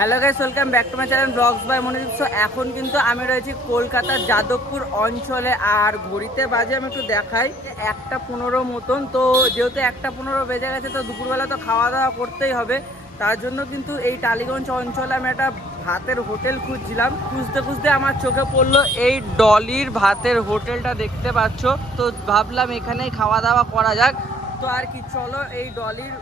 Hello guys welcome back to my channel blogs by Monideep so এখন কিন্তু আমি রয়েছি কলকাতার যাদবপুর অঞ্চলে, আর ঘড়িতে বাজে আমি একটু দেখাই। একটা পনেরো মতন, তো যেহেতু একটা পনেরো বেজে গেছে, তো দুপুরবেলা তো খাওয়া দাওয়া করতেই হবে। তার জন্য কিন্তু এই টালিগঞ্জ অঞ্চলে আমি একটা ভাতের হোটেল খুঁজছিলাম। খুঁজতে খুঁজতে আমার চোখে পড়ল এই ডলির ভাতের হোটেলটা দেখতে পাচ্ছ। তো ভাবলাম এখানেই খাওয়া দাওয়া করা যাক। তো আর কি, চলো এই ডলির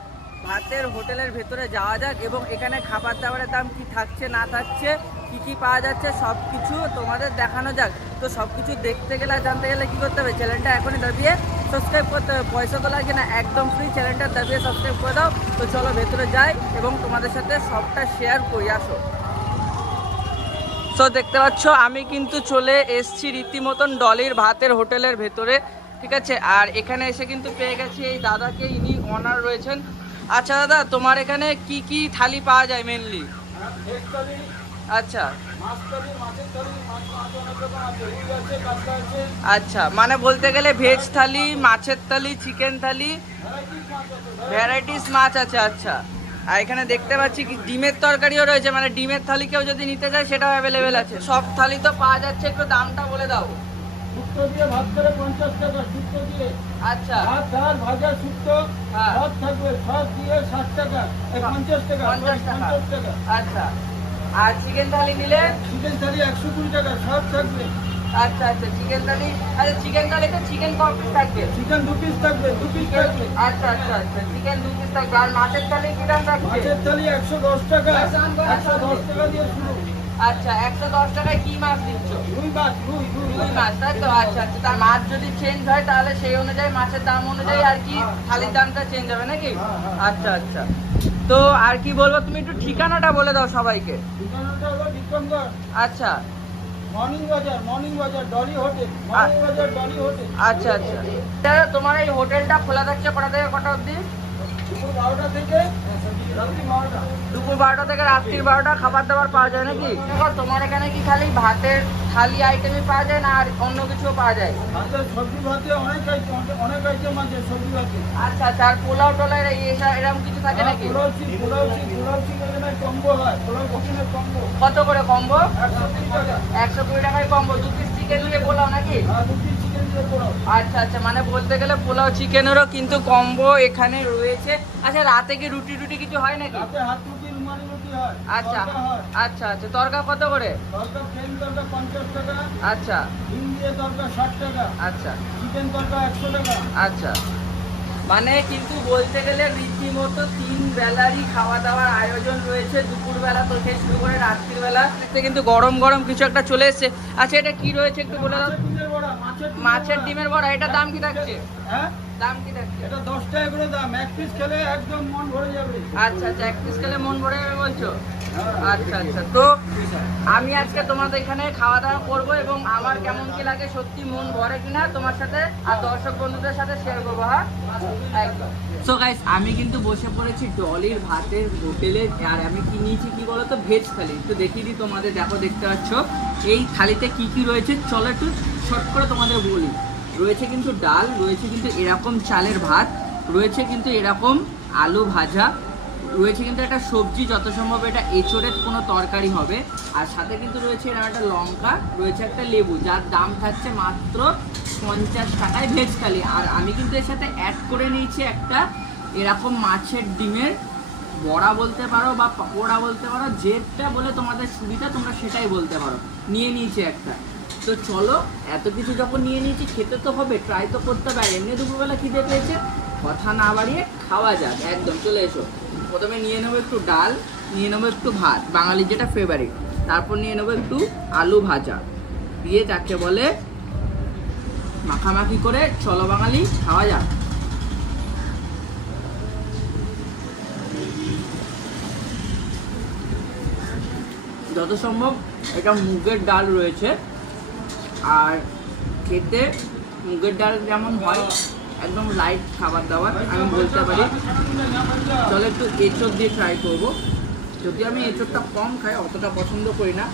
ভাতের হোটেলের ভেতরে যাওয়া যাক এবং এখানে খাবার দাবারের দাম কি থাকছে, না থাকছে, কি কি পাওয়া যাচ্ছে সব কিছু তোমাদের দেখানো যাক। তো সব কিছু দেখতে গেলে জানতে গেলে কি করতে হবে? চ্যানেলটা এখনই দাবিয়ে সাবস্ক্রাইব করতে হবে। পয়সা তো লাগছে না একদম ফ্রি চ্যানেলটা দাবিয়ে সাবস্ক্রাইব করে দাও। তো চলো ভেতরে যাই এবং তোমাদের সাথে সবটা শেয়ার করি, আসো। তো দেখতে পাচ্ছ, আমি কিন্তু চলে এসছি রীতিমতন ডলির ভাতের হোটেলের ভেতরে, ঠিক আছে? আর এখানে এসে কিন্তু পেয়ে গেছি এই দাদাকে, ইনি অনার রয়েছেন। আচ্ছা দাদা তোমার এখানে কি কি থালি পাওয়া যায় মেনলি আচ্ছা। আচ্ছা মানে বলতে গেলে ভেজ থালি মাছের থালি চিকেন থালি ভ্যারাইটিস মাছ আছে আচ্ছা। আর এখানে দেখতে পাচ্ছি কি ডিমের তরকারিও রয়েছে মানে ডিমের থালি কেউ যদি নিতে চায় সেটাও অ্যাভেলেবেল আছে। সব থালি তো পাওয়া যাচ্ছে একটু দামটা বলে দাও। দিয়ে ভাত করে পঞ্চাশ টাকা শুক্তো দিয়ে। আচ্ছা। ভাত ডাল ভাজা শুক্তো। হ্যাঁ। সব থাকবে সব দিয়ে ষাট টাকা পঞ্চাশ টাকা পঞ্চাশ টাকা। আচ্ছা। আর চিকেন থালি নিলে? চিকেন থালি একশো কুড়ি টাকা সব থাকবে। আচ্ছা আচ্ছা চিকেন থালি। আচ্ছা চিকেন থালিতে চিকেন ক পিস থাকবে? চিকেন দু পিস থাকবে দু পিস থাকবে। আচ্ছা আচ্ছা আচ্ছা চিকেন দু পিস থাকবে। আর মাছের থালি কি দাম থাকছে মাছের থালি একশো দশ টাকা একশো দশ টাকা দিয়ে শুরু। আচ্ছা একশো দশ টাকায় কি মাছ দিচ্ছ? রুই মাছ রুই রুই। রুই মাছ তাই তো? আচ্ছা আচ্ছা তার মাছ যদি চেঞ্জ হয় তাহলে সেই অনুযায়ী মাছের দাম অনুযায়ী আর কি থালির দামটা চেঞ্জ হবে নাকি? আচ্ছা আচ্ছা। তো আর কি বলব তুমি একটু ঠিকানাটা বলে দাও সবাইকে। ঠিকানাটা হলো বিক্রমগড় আচ্ছা। মর্নিং বাজার মর্নিং বাজার ডলি হোটেল মর্নিং বাজার ডলি হোটেল। আচ্ছা আচ্ছা। তোমার এই হোটেলটা খোলা থাকছে কটা থেকে কটা অবধি? দুপুর বারোটা থেকে রাত্রির বারোটা। খাবার দাবার পাওয়া যায় নাকি? তোমার এখানে কি খালি ভাতের থালি আইটেমই পাওয়া যায় না আর অন্য কিছুও পাওয়া যায়? সবজি ভাতে অনেক অনেক আইটেম আছে সবজি ভাতে। আচ্ছা আচ্ছা আর পোলাও টোলাও এরকম কিছু থাকে হ্যাঁ, নাকি? হয় কত করে কম্বো? একশো কুড়ি একশো কুড়ি টাকায় কম্বো। দু পিস চিকেন দিয়ে পোলাও নাকি? আচ্ছা আচ্ছা মানে বলতে গেলে পোলাও চিকেনেরও কিন্তু কম্বো এখানে রয়েছে। আচ্ছা রাতে কি রুটি টুটি কিছু হয় নাকি? আচ্ছা আচ্ছা আচ্ছা তরকা কত করে? আচ্ছা। আচ্ছা। আচ্ছা। মানে কিন্তু বলতে গেলে রীতিমতো তিন বেলারই খাওয়া দাওয়ার আয়োজন রয়েছে। দুপুরবেলা থেকে শুরু করে রাত্রিবেলা। কিন্তু গরম গরম কিছু একটা চলে এসছে। আচ্ছা এটা কি রয়েছে একটু বলে দাও। মাছের ডিমের বড়া এটার দাম কি থাকছে? হ্যাঁ? দাম কি থাকছে? এটা দশ টাকা করে দাম। এক পিস খেলে একদম মন ভরে যাবে। আচ্ছা আচ্ছা এক পিস খেলে মন ভরে যাবে বলছো? আচ্ছা আচ্ছা। তো আমি আজকে তোমাদের এখানে খাওয়া দাওয়া করব এবং আমার কেমন কি লাগে সত্যি মন ভরে কিনা তোমার সাথে আর দর্শক বন্ধুদের সাথে শেয়ার করব হ্যাঁ? একদম। সো গাইস আমি কিন্তু বসে পড়েছি ডলির ভাতের হোটেলে আর আমি কি নিয়েছি কি বলতো? ভেজ থালি। একটু দেখিয়ে দিই তোমাদের। দেখো দেখতে পাচ্ছ? এই থালিতে কি কি রয়েছে? চলো একটু শর্ট করে তোমাদের বলি। রয়েছে কিন্তু ডাল, রয়েছে কিন্তু এরকম চালের ভাত, রয়েছে কিন্তু এরকম আলু ভাজা, রয়েছে কিন্তু একটা সবজি, যত সম্ভব এটা এঁচড়ের কোনো তরকারি হবে। আর সাথে কিন্তু রয়েছে এরকম একটা লঙ্কা, রয়েছে একটা লেবু, যার দাম থাকছে মাত্র পঞ্চাশ টাকায় ভেজ থালি আর আমি কিন্তু এর সাথে অ্যাড করে নিয়েছি একটা এরকম মাছের ডিমের বড়া বলতে পারো বা পকোড়া বলতে পারো, যেটা বলে তোমাদের সুবিধা, তোমরা সেটাই বলতে পারো। নিয়ে নিয়েছি একটা। তো চলো, এত কিছু যখন নিয়ে নিয়েছি, খেতে তো হবে ট্রাই তো করতে হবে। এমনি দুপুরবেলা খিদে পেয়েছে, কথা না বাড়িয়ে খাওয়া যাক, একদম চলে এসো। প্রথমে নিয়ে নেব একটু ডাল, নিয়ে নেব একটু ভাত বাঙালির যেটা ফেভারিট তারপর নিয়ে নেব একটু আলু ভাজা। দিয়ে যাকে বলে মাখামাখি করে চলো বাঙালি, খাওয়া যাক। যত সম্ভব এটা মুগের ডাল রয়েছে। আর খেতে মুগের ডাল যেমন হয়, একদম লাইট খাবার দাবার, আমি বলতে পারি। চলো একটু এঁচড় দিয়ে ট্রাই করব। যদি আমি এঁচড়টা কম খাই, অতটা পছন্দ করি না,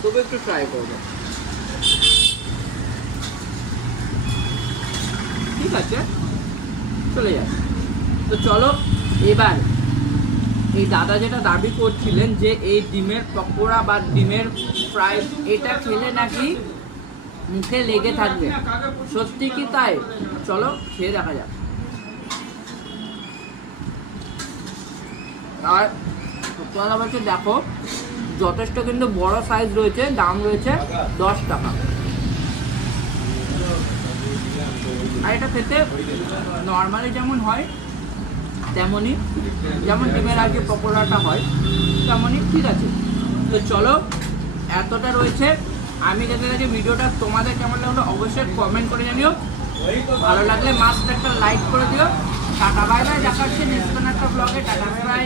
তবু একটু ট্রাই করব। ঠিক আছে? চলে যাক তো চলো, এবার এই দাদা যেটা দাবি করছিলেন যে এই ডিমের পকোড়া বা ডিমের ফ্রাই এটা খেলে নাকি মুখে লেগে থাকবে। সত্যি কি তাই? চলো, খেয়ে দেখা যাক। আর কথা বলছে দেখো, যথেষ্ট কিন্তু বড় সাইজ রয়েছে, দাম রয়েছে দশ টাকা। আর এটা খেতে নর্মালি যেমন হয়, তেমনই যেমন ডিমের আগে পকোড়াটা হয়, তেমনই ঠিক আছে। তো চলো, এতটা রয়েছে। আমি যাদের কাছে ভিডিওটা তোমাদের কেমন লাগল অবশ্যই কমেন্ট করে জানিও। ভালো লাগলে মাস্ট একটা লাইক করে দিও। টাটা বাই বাই দেখা হচ্ছে একটা ব্লগে টাটা বাই বাই